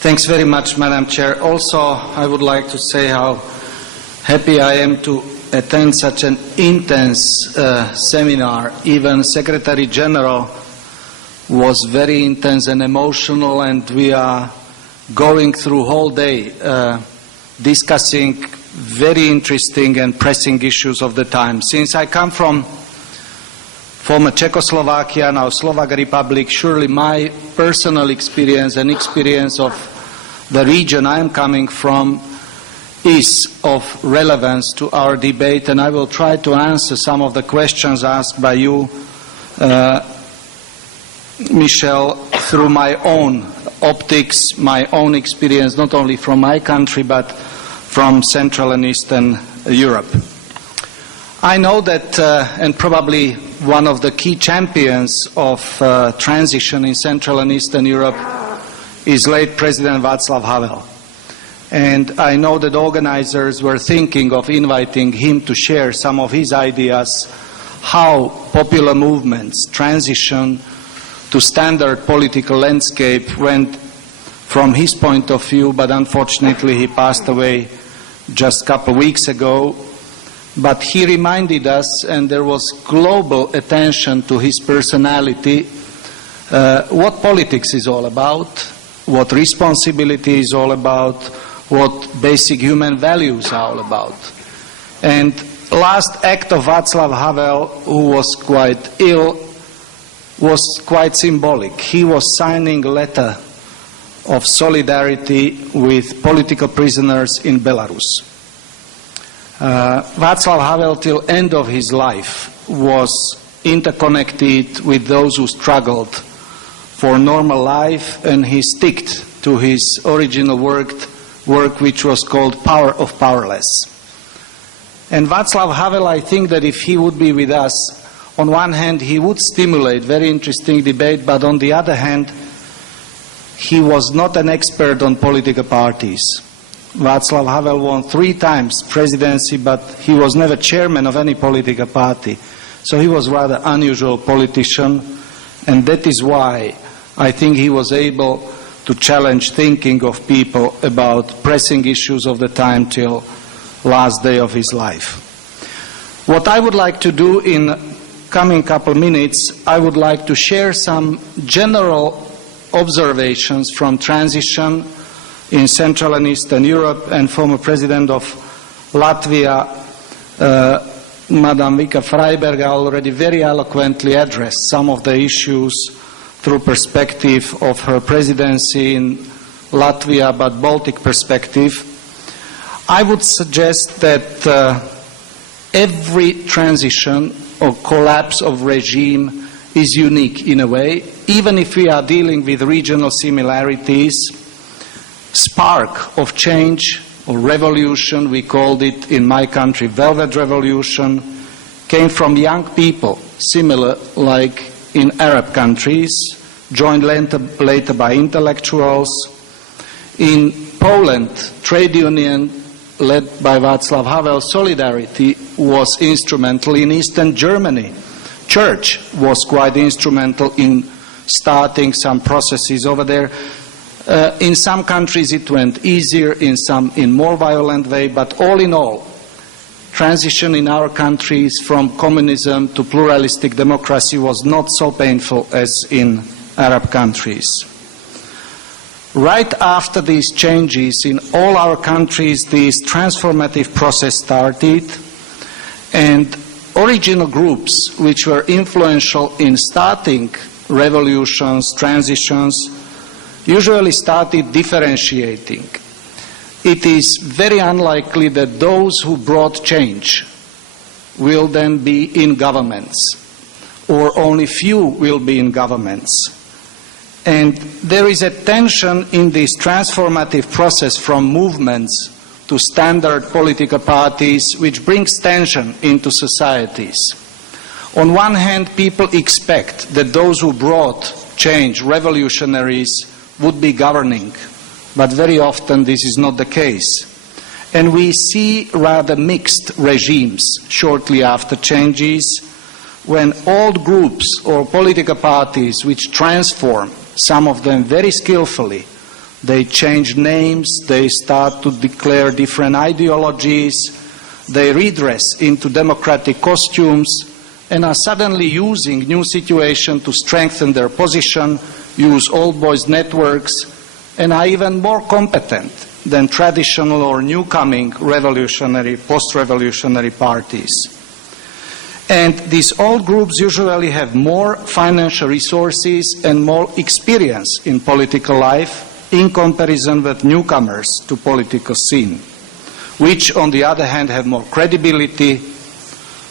Thanks very much, Madam Chair. Also, I would like to say how happy I am to attend such an intense seminar. Even Secretary General was very intense and emotional, and we are going through whole day discussing very interesting and pressing issues of the time. Since I come from former Czechoslovakia, now Slovak Republic, surely my personal experience and experience of the region I am coming from is of relevance to our debate, and I will try to answer some of the questions asked by you, Michel, through my own optics, my own experience, not only from my country, but from Central and Eastern Europe. I know that, and probably one of the key champions of transition in Central and Eastern Europe is late President Václav Havel. And I know that organizers were thinking of inviting him to share some of his ideas how popular movements transition to standard political landscape went from his point of view, but unfortunately he passed away just a couple of weeks ago. But he reminded us, and there was global attention to his personality, what politics is all about, what responsibility is all about, what basic human values are all about. And last act of Václav Havel, who was quite ill, was quite symbolic. He was signing a letter of solidarity with political prisoners in Belarus. Václav Havel, till end of his life, was interconnected with those who struggled for normal life, and he stuck to his original work, which was called Power of Powerless. And Václav Havel, I think that if he would be with us, on one hand he would stimulate very interesting debate, but on the other hand he was not an expert on political parties. Václav Havel won 3 times presidency, but he was never chairman of any political party. So he was a rather unusual politician, and that is why I think he was able to challenge thinking of people about pressing issues of the time till last day of his life. What I would like to do in coming couple minutes, I would like to share some general observations from transition in Central and Eastern Europe, and former President of Latvia, Madam Vika Freiberga, already very eloquently addressed some of the issues through perspective of her presidency in Latvia, but Baltic perspective. I would suggest that every transition or collapse of regime is unique in a way, even if we are dealing with regional similarities. Spark of change or revolution, we called it in my country Velvet Revolution, came from young people, similar like in Arab countries, joined later by intellectuals. In Poland, trade union led by Václav Havel, Solidarity, was instrumental. In Eastern Germany, church was quite instrumental in starting some processes over there. In some countries it went easier, in some in more violent way, but all in all, transition in our countries from communism to pluralistic democracy was not so painful as in Arab countries. Right after these changes in all our countries, this transformative process started, and original groups which were influential in starting revolutions, transitions, usually started differentiating. It is very unlikely that those who brought change will then be in governments, or only few will be in governments. And there is a tension in this transformative process from movements to standard political parties, which brings tension into societies. On one hand, people expect that those who brought change, revolutionaries, would be governing, but very often this is not the case. And we see rather mixed regimes shortly after changes, when old groups or political parties which transform, some of them very skillfully, They change names, they start to declare different ideologies, they redress into democratic costumes, and are suddenly using new situation to strengthen their position, use old boys networks, and are even more competent than traditional or new-coming revolutionary, post-revolutionary parties. And these old groups usually have more financial resources and more experience in political life in comparison with newcomers to political scene, which on the other hand have more credibility,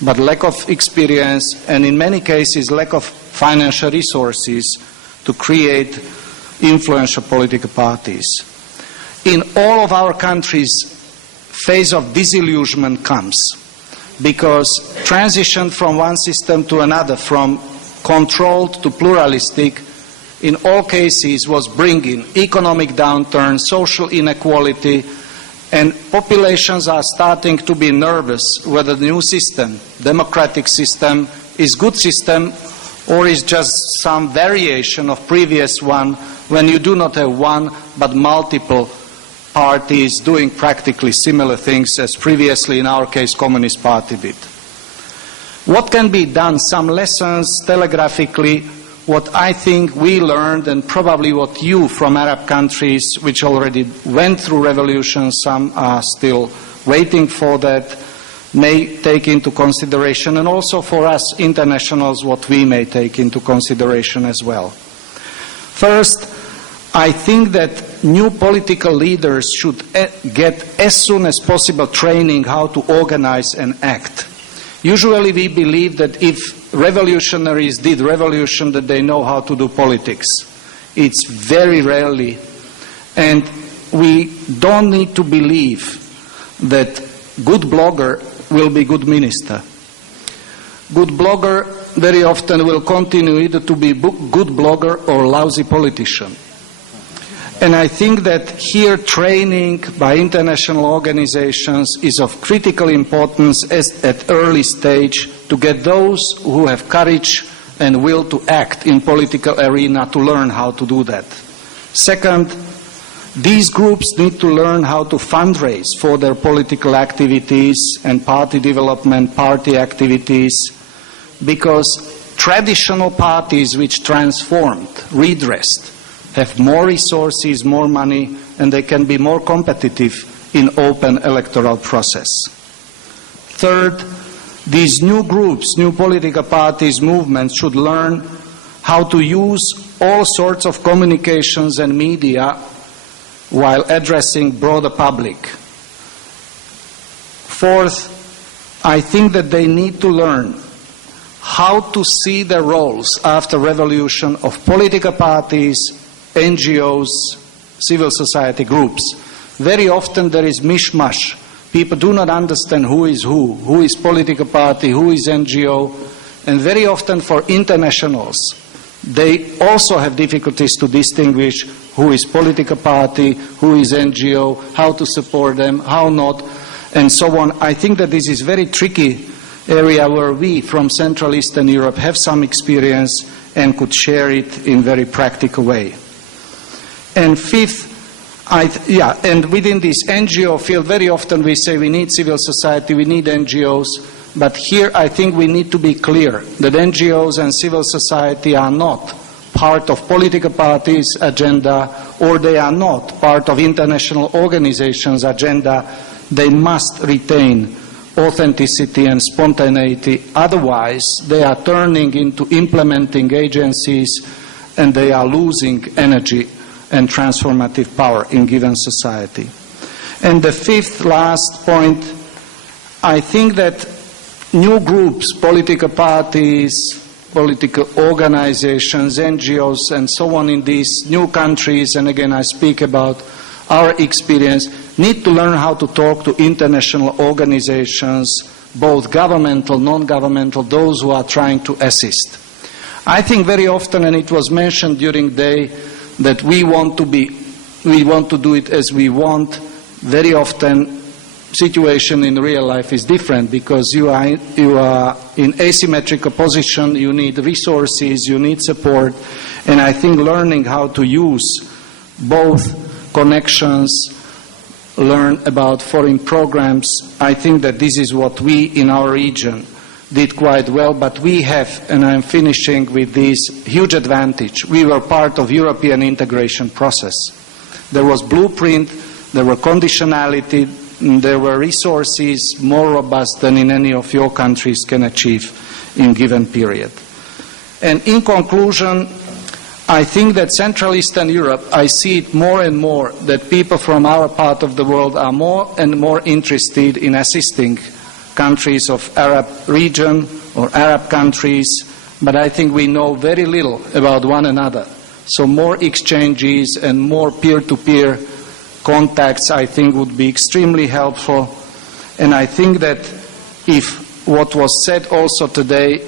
but lack of experience, and in many cases lack of financial resources to create influential political parties. In all of our countries, phase of disillusionment comes, because transition from one system to another, from controlled to pluralistic, in all cases was bringing economic downturn, social inequality, and populations are starting to be nervous whether the new system, democratic system, is good system or is just some variation of previous one when you do not have one but multiple parties doing practically similar things as previously, in our case, Communist Party did. What can be done? Some lessons telegraphically, what I think we learned, and probably what you from Arab countries which already went through revolution, some are still waiting for that, may take into consideration, and also for us internationals what we may take into consideration as well. First, I think that new political leaders should get as soon as possible training how to organize and act. Usually we believe that if revolutionaries did revolution, that they know how to do politics. It's very rarely. And we don't need to believe that good blogger will be good minister. Good blogger very often will continue either to be good blogger or lousy politician. And I think that here training by international organizations is of critical importance at early stage to get those who have courage and will to act in political arena to learn how to do that. Second, these groups need to learn how to fundraise for their political activities and party development, party activities, because traditional parties which transformed, redressed, have more resources, more money, and they can be more competitive in open electoral process. Third, these new groups, new political parties, movements should learn how to use all sorts of communications and media while addressing broader public. Fourth, I think that they need to learn how to see the roles after revolution of political parties, NGOs, civil society groups. Very often there is mishmash. People do not understand who is political party, who is NGO, and very often for internationals, they also have difficulties to distinguish who is political party, who is NGO, how to support them, how not, and so on. I think that this is a very tricky area where we from Central Eastern Europe have some experience and could share it in a very practical way. And fifth, and within this NGO field, very often we say we need civil society, we need NGOs, but here I think we need to be clear that NGOs and civil society are not part of political parties' agenda, or they are not part of international organizations' agenda. They must retain authenticity and spontaneity, otherwise they are turning into implementing agencies and they are losing energy and transformative power in given society. And the fifth, last point, I think that new groups, political parties, political organizations, NGOs, and so on in these new countries, and again I speak about our experience, need to learn how to talk to international organizations, both governmental, non-governmental, those who are trying to assist. I think very often, and it was mentioned during the day, that we want to do it as we want. Very often, situation in real life is different because you are in asymmetrical position, you need resources, you need support, and I think learning how to use both connections, learn about foreign programs. I think that this is what we in our region did quite well, but we have, and I'm finishing with this huge advantage, we were part of European integration process. There was blueprint, there were conditionality, there were resources more robust than in any of your countries can achieve in given period. And in conclusion, I think that Central Eastern Europe, I see it more and more that people from our part of the world are more and more interested in assisting countries of Arab region or Arab countries, but I think we know very little about one another. So more exchanges and more peer-to-peer contacts, I think, would be extremely helpful. And I think that if what was said also today,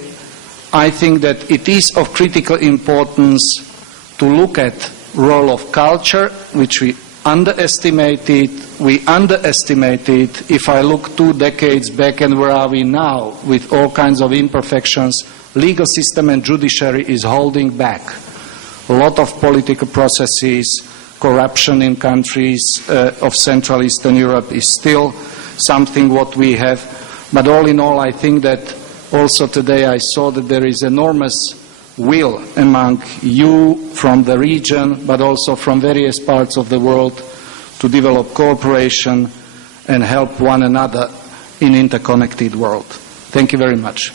I think that it is of critical importance to look at role of culture, which we underestimated. We underestimated. If I look 2 decades back and where are we now with all kinds of imperfections, legal system and judiciary is holding back. A lot of political processes, corruption in countries of Central Eastern Europe is still something what we have. But all in all, I think that also today I saw that there is enormous will among you from the region, but also from various parts of the world to develop cooperation and help one another in interconnected world. Thank you very much.